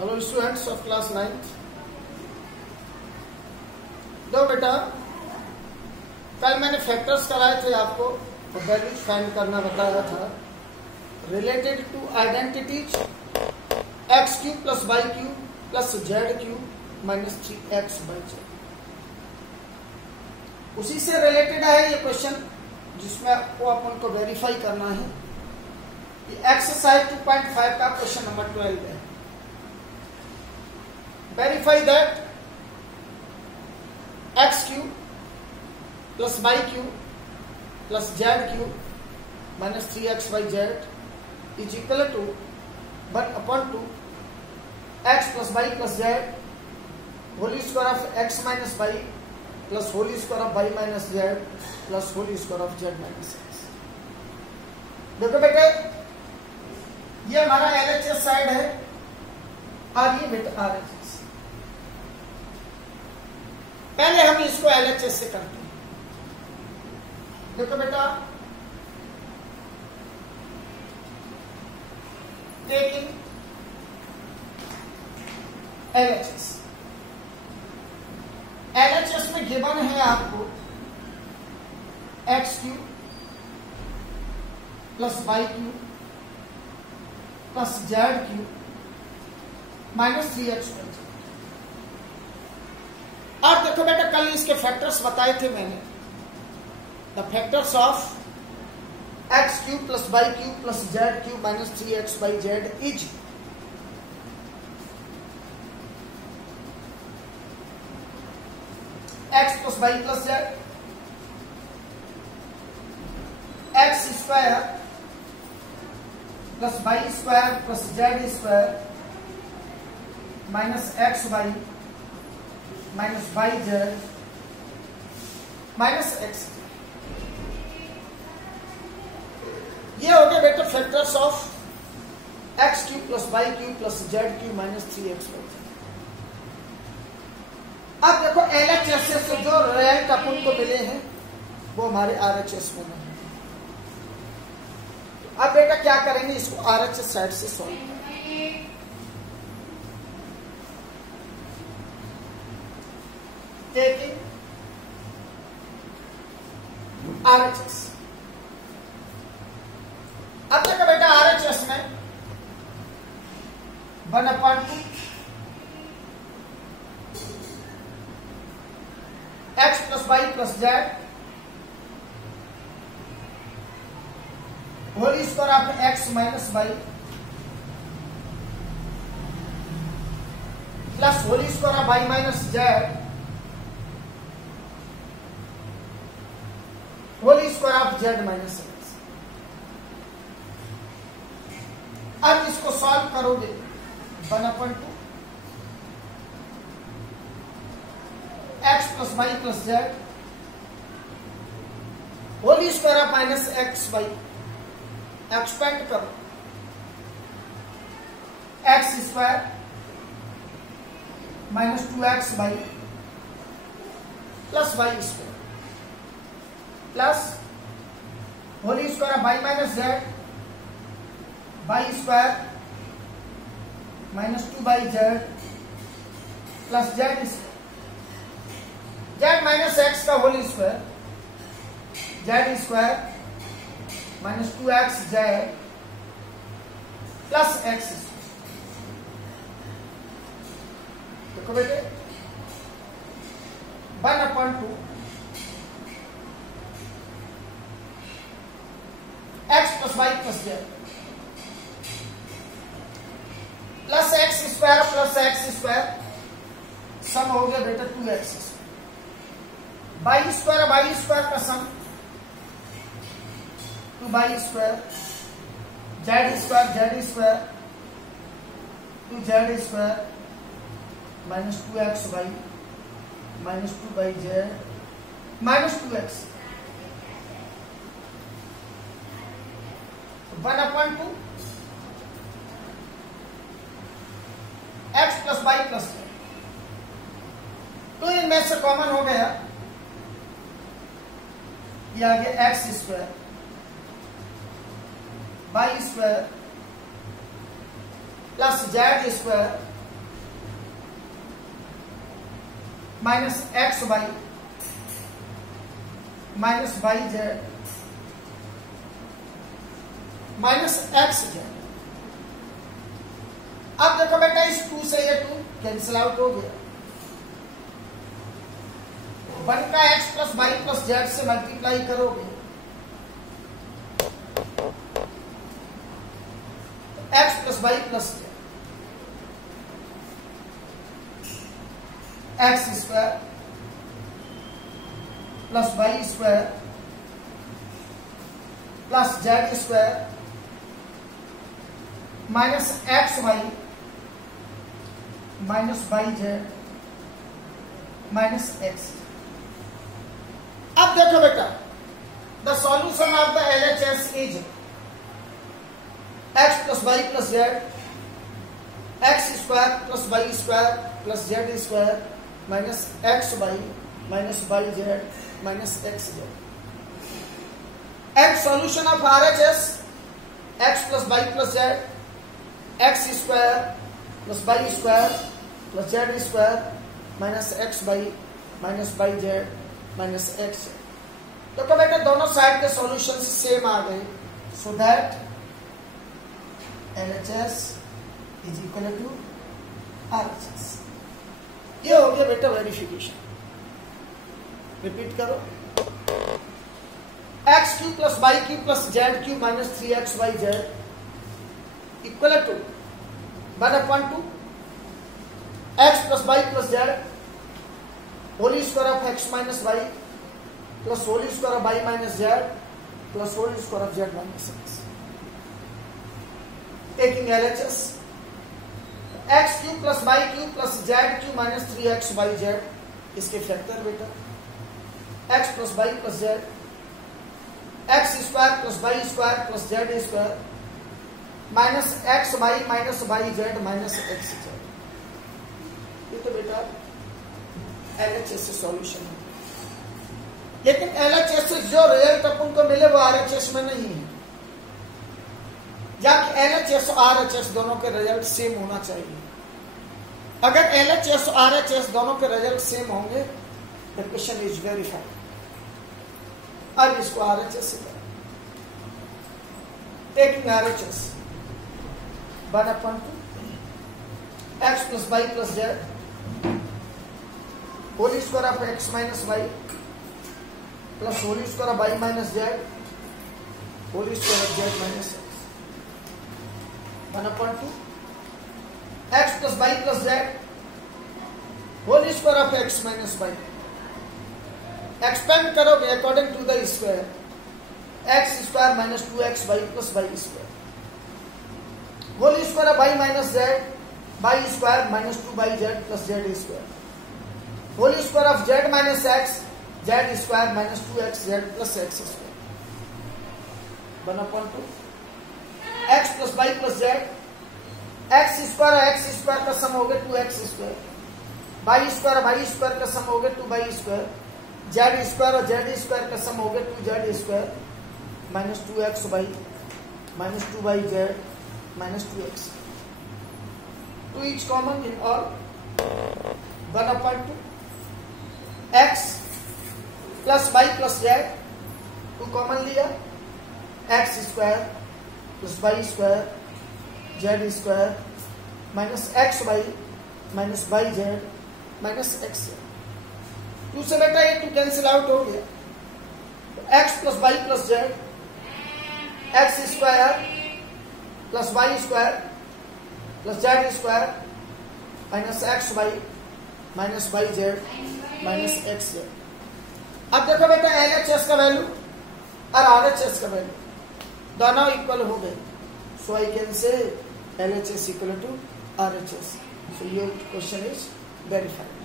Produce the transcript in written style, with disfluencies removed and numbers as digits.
Hello students of class 9th। दो बेटा, कल मैंने फैक्टर्स कराए थे आपको और वैल्यूज फाइंड करना बताया था related to identities X cube plus Y cube plus Z cube minus 3x Y Z. उसी से रिलेटेड है ये क्वेश्चन जिसमें आपको अपन को वेरीफाई करना है। ये एक्सरसाइज 2.5 का क्वेश्चन नंबर 12 है। Verify that x cube plus y cube plus z cube minus 3x by z is equal to 1 upon 2 x plus y plus z whole square of x minus y plus whole square of y minus z plus whole square of z minus x। देखो बेटे, ये हमारा LHS side है और ये बेटा RHS। पहले हम इसको LHS से करते हैं। देखो बेटा, टेकिंग LHS, LHS में गिवन है आपको X cube plus Y cube plus Z cube minus 3x। और देखो बेटा, कल इसके फैक्टर्स बताए थे मैंने। The factors of X cube plus Y cube plus Z cube minus 3x Y Z is x plus Y plus Z, x square plus Y square plus Z square minus x Y minus Y Z minus X. ये हो गए बेटा factors of X cube plus Y cube plus Z cube minus 3x। अब देखो LHS से जो result अपन को मिले हैं वो हमारे RHS में नहीं। अब बेटा क्या करेंगे, इसको RHS साइड से सॉल्व करेंगे। Taking RHS। अब देखो बेटा, RHS में 1/2 x plus Y plus z whole square of x minus y plus whole square of y minus z whole square of Z minus x. अब इसको सॉल्व करोगे 1/2 x plus Y plus z whole square of minus x y. Expand करो, x square minus 2x y plus Y square plus whole square of y minus z y square minus 2 by z plus z z minus x का whole square z square minus 2x z plus x. देखो बेटे, 1/2 x plus Y plus z plus x square plus x square sum हो गया बेटा 2x। Y square का sum 2 y square z square 2 z square minus 2x y minus 2 by z minus 2x। 1/2 x plus Y plus z, तो इनमें से common हो गया, ये आ गया x square y square plus Z square minus x Y minus Y Z minus x Z. अब देखो बेटा इस 2 से ये 2 कैंसिल आउट हो गया। 1 का x plus Y plus z से मल्टीप्लाई करोगे x plus Y plus Z x square plus Y square plus Z square minus x Y minus Y Z minus x. अब देखो बेटा the solution of the LHS is x plus Y plus Z x square plus Y square plus Z square minus x Y minus Y Z minus x z. And solution of RHS x plus Y plus Z x square plus Y square plus Z square minus x Y minus Y Z minus x. तो क्या बेटा दोनों side के solution same आ गए, so that LHS is equal to RHS। ये हो गया बेटा वेरिफिकेशन। रिपीट करो, x cube plus Y cube plus Z cube minus 3xyz equal to 1/2 x plus Y plus z whole square of x minus y plus whole square of y minus z plus whole square of Z minus x. Taking LHS x cube plus Y cube plus Z cube minus 3xyz, इसके factor बेटा x plus Y plus Z x square plus Y square plus Z square minus x Y minus Y Z minus x z. ये तो बेटा LHS से solution है, लेकिन LHS से जो रिजल्ट अपन को मिले वो RHS में नहीं है। जबकि LHS और RHS दोनों के रिजल्ट सेम होना चाहिए। अगर LHS और RHS दोनों के रिजल्ट सेम होंगे द क्वेश्चन इज वेरीफाइड। अब इसको RHS से करें। Taking RHS 1/2 x plus Y plus z whole square of x minus y plus whole square of y minus z whole square of Z minus x 1/2 x plus Y plus z whole square of x minus y. Expand करोगे according to the square x square minus 2x y plus Y square whole square of y minus z y square minus 2y z plus Z square whole square of Z minus x z square minus 2x z plus x square 1/2 x plus Y plus Z x square का sum हो गया 2x square y square का sum हो गया 2y square z square और z square का sum हो गया 2z square minus 2x y minus 2y z minus 2x। 2 is common in all 1/2 x plus Y plus z 2 common लिया x square plus Y square z square minus x Y minus Y Z minus x. 2 से बेटा ये 2 cancel out हो गया, तो x plus Y plus Z x square plus Y square plus Z square minus x Y minus Y Z minus x Z. अब देखो बेटा LHS का वैल्यू और RHS का वैल्यू दोनों इक्वल हो गए, so I can say LHS equal to RHS। So ये क्वेश्चन इज वेरीफाइड।